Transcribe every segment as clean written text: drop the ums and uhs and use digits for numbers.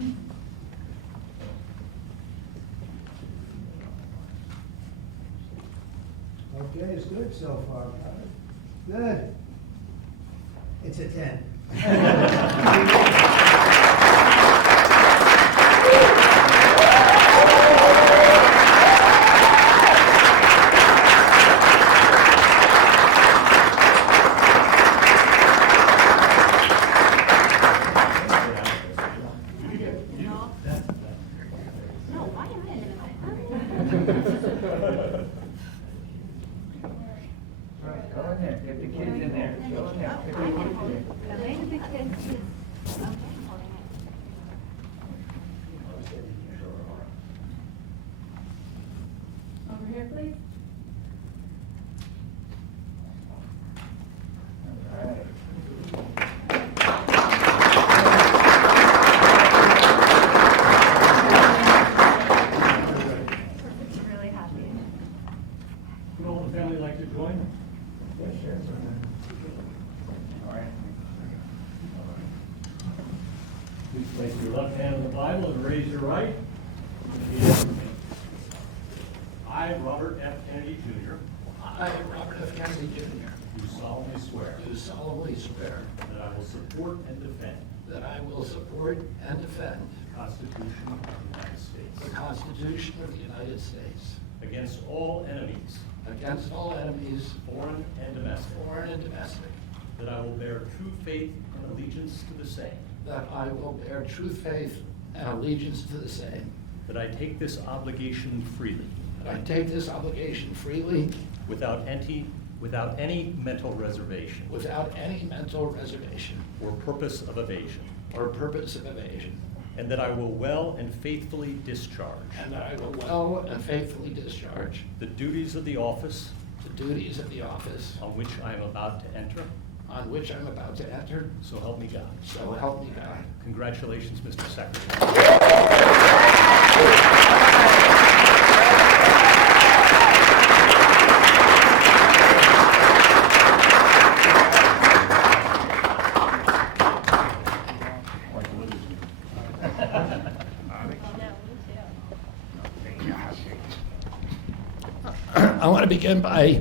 Okay, it's good so far. Good. It's a 10. Over here, please. Really happy. Would all the family like to join? Yes, sure. All right. Please place your left hand on the Bible and raise your right. Repeat after me. I, Robert F. Kennedy Jr., I, Robert F. Kennedy Jr., do solemnly swear do solemnly swear that I will support and defend that I will support and defend the Constitution of the United States the Constitution of the United States against all enemies, against all enemies, foreign and domestic, foreign and domestic, that I will bear true faith and allegiance to the same, that I will bear true faith and allegiance to the same, that I take this obligation freely, that I take this obligation freely without any mental reservation without any mental reservation or purpose of evasion, or purpose of evasion, and that I will well and faithfully discharge and that I will well and faithfully discharge the duties of the office the duties of the office on which I am about to enter. on which I'm about to enter. So help me God. So help me God. Congratulations, Mr. Secretary. I want to begin by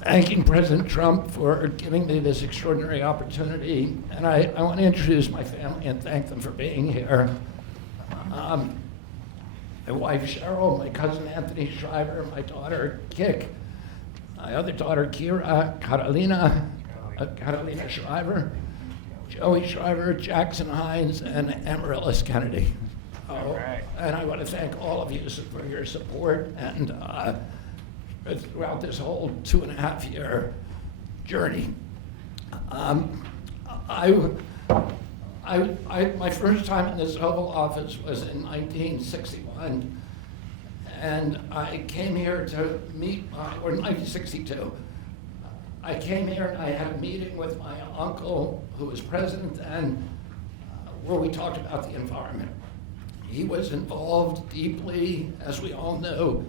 thanking President Trump for giving me this extraordinary opportunity, and I want to introduce my family and thank them for being here. My wife Cheryl, my cousin Anthony Shriver, my daughter Kik, my other daughter Kira, Carolina Shriver, Joey Shriver, Jackson Hines, and Amaryllis Kennedy. And I want to thank all of you for your support and throughout this whole 2.5-year journey. My first time in this Oval Office was in 1961, and I came here to meet, or 1962. I came here and I had a meeting with my uncle, who was president then, where we talked about the environment. He was involved deeply, as we all know,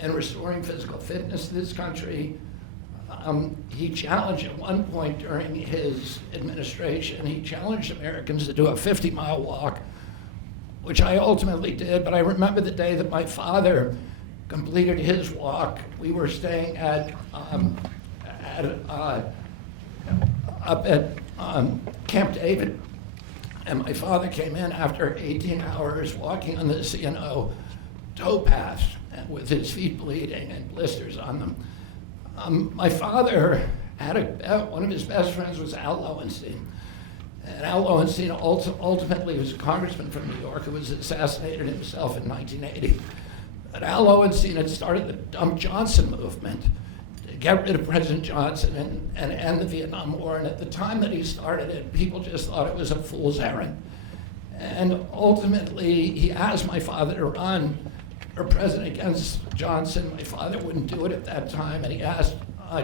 in restoring physical fitness in this country. He challenged at one point during his administration, he challenged Americans to do a 50-mile walk, which I ultimately did, but I remember the day that my father completed his walk. We were staying up at Camp David, and my father came in after 18 hours walking on the CNO towpath with his feet bleeding and blisters on them. My father had one of his best friends was Al Lowenstein. And Al Lowenstein ultimately was a congressman from New York who was assassinated himself in 1980. But Al Lowenstein had started the Dump Johnson movement to get rid of President Johnson and end the Vietnam War. And at the time that he started it, people just thought it was a fool's errand. And ultimately, he asked my father to run for president against Johnson. My father wouldn't do it at that time, and he asked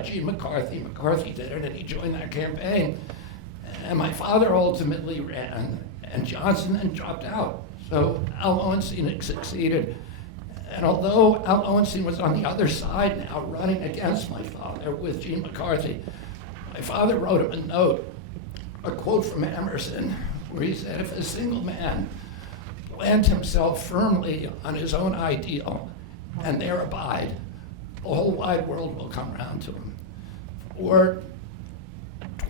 Gene McCarthy. McCarthy did it, and he joined that campaign. And my father ultimately ran, and Johnson then dropped out. So Al Lowenstein had succeeded. And although Al Lowenstein was on the other side now, running against my father with Gene McCarthy, my father wrote him a note, a quote from Emerson, where he said, if a single man plant himself firmly on his own ideal and there abide, the whole wide world will come around to him. For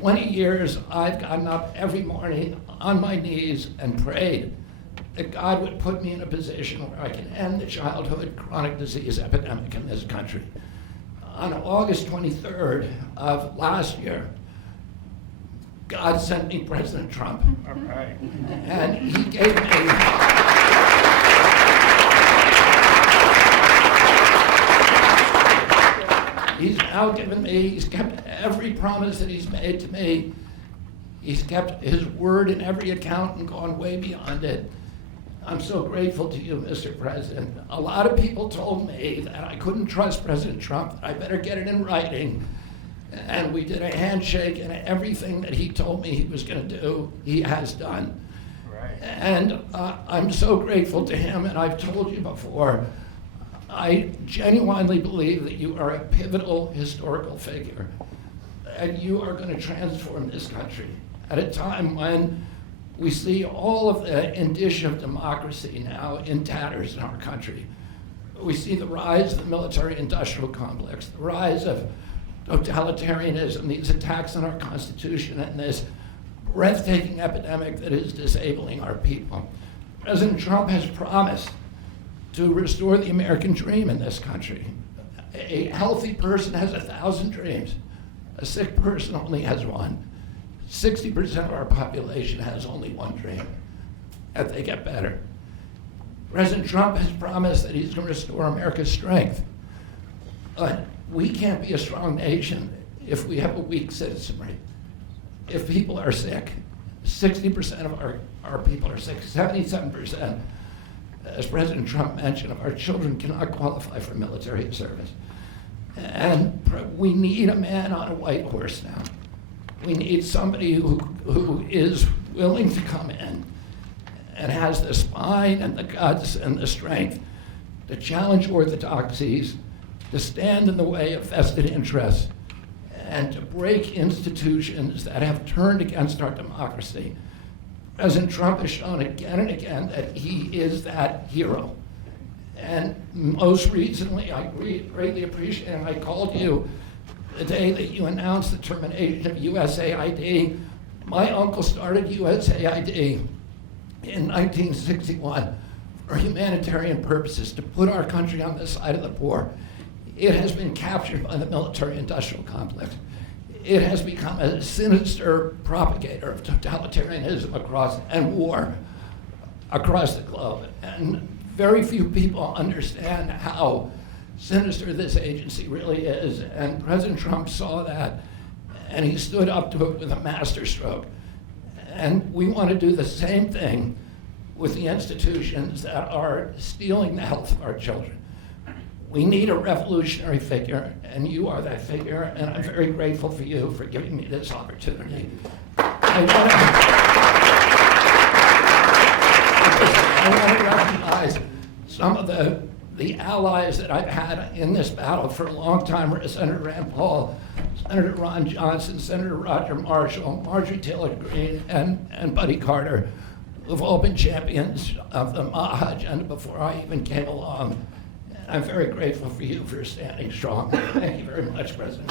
20 years, I've gotten up every morning on my knees and prayed that God would put me in a position where I can end the childhood chronic disease epidemic in this country. On August 23rd of last year, God sent me President Trump. All right. And he gave me he's now given me, he's kept every promise that he's made to me. He's kept his word in every account and gone way beyond it. I'm so grateful to you, Mr. President. A lot of people told me that I couldn't trust President Trump, that I better get it in writing. And we did a handshake, and everything that he told me he was going to do, he has done. Right. And I'm so grateful to him, and I've told you before, I genuinely believe that you are a pivotal historical figure, and you are going to transform this country at a time when we see all of the indicia of democracy now in tatters in our country. We see the rise of the military-industrial complex, the rise of totalitarianism, these attacks on our Constitution, and this breathtaking epidemic that is disabling our people. President Trump has promised to restore the American dream in this country. A healthy person has 1,000 dreams. A sick person only has one. 60% of our population has only one dream, that they get better. President Trump has promised that he's going to restore America's strength. But we can't be a strong nation if we have a weak citizenry. If people are sick, 60% of our people are sick, 77%, as President Trump mentioned, of our children cannot qualify for military service. And we need a man on a white horse now. We need somebody who is willing to come in and has the spine and the guts and the strength to challenge orthodoxies, to stand in the way of vested interests, and to break institutions that have turned against our democracy. President Trump has shown again and again that he is that hero. And most recently, I greatly appreciate, and I called you the day that you announced the termination of USAID. My uncle started USAID in 1961 for humanitarian purposes, to put our country on the side of the poor. It has been captured by the military-industrial complex. It has become a sinister propagator of totalitarianism and war across the globe. And very few people understand how sinister this agency really is. And President Trump saw that, and he stood up to it with a masterstroke. And we want to do the same thing with the institutions that are stealing the health of our children. We need a revolutionary figure, and you are that figure, and I'm very grateful for you for giving me this opportunity. I want to recognize some of the allies that I've had in this battle for a long time: Senator Rand Paul, Senator Ron Johnson, Senator Roger Marshall, Marjorie Taylor Greene, and Buddy Carter, who've all been champions of the MAHA agenda before I even came along. I'm very grateful for you for standing strong. Thank you very much, President.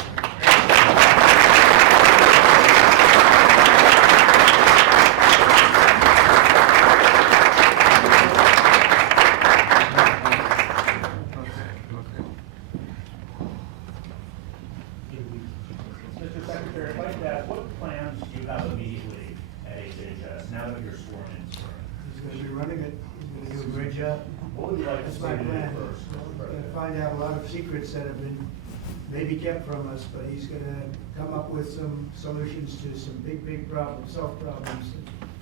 Mr. Secretary, I'd like to ask, what plans do you have immediately at HHS now that you're sworn in? He's going to be running it. He's going to do a great job. What would you like to That's see my to do plan. first? We're going to find out a lot of secrets that have been maybe kept from us, but he's going to come up with some solutions to some big problems, self problems.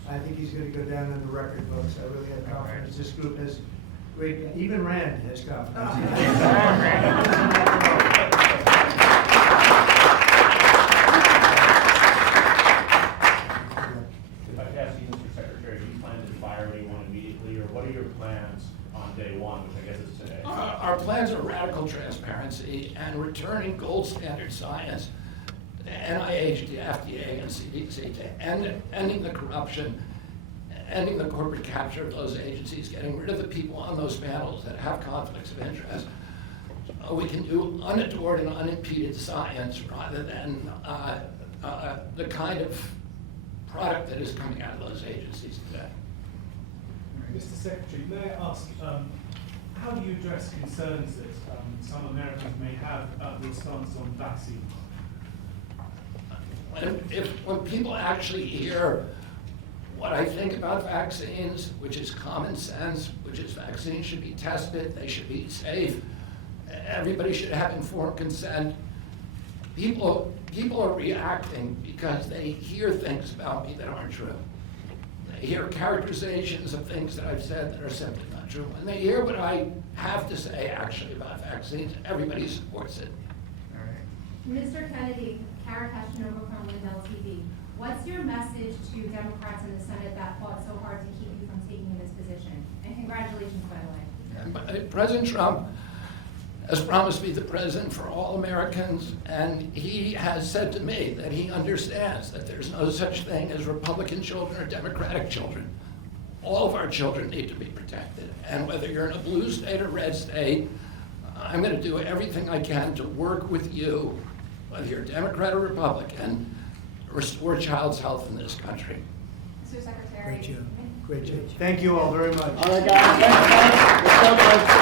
I think he's going to go down on the record books. I really have confidence. This group has great, even Rand has confidence. If I could ask you, Mr. Secretary, do you plan to fire anyone immediately, or what are your plans on day one, which I guess is today? Our plans are radical transparency and returning gold standard science to NIH, the FDA, and CDC, to ending the corruption ending the corporate capture of those agencies, getting rid of the people on those panels that have conflicts of interest. So we can do unadored and unimpeded science rather than the kind of product that is coming out of those agencies today. Mr. Secretary, may I ask, how do you address concerns that some Americans may have about the stance on vaccines? When people actually hear what I think about vaccines, which is common sense, which is vaccines should be tested, they should be safe, everybody should have informed consent, people are reacting because they hear things about me that aren't true. They hear characterizations of things that I've said that are simply not true. When they hear what I have to say actually about vaccines, everybody supports it. Mr. Kennedy, Kara Kashinova from Lindell TV. What's your message to Democrats in the Senate that fought so hard to keep you from taking this position? And congratulations, by the way. President Trump has promised to be the president for all Americans, and he has said to me that he understands that there's no such thing as Republican children or Democratic children. All of our children need to be protected, and whether you're in a blue state or red state, I'm going to do everything I can to work with you, whether you're Democrat or Republican, to restore child's health in this country. Mr. Secretary. Great job. Great job. Thank you all very much. All right, guys, thanks, guys. Let's go, guys.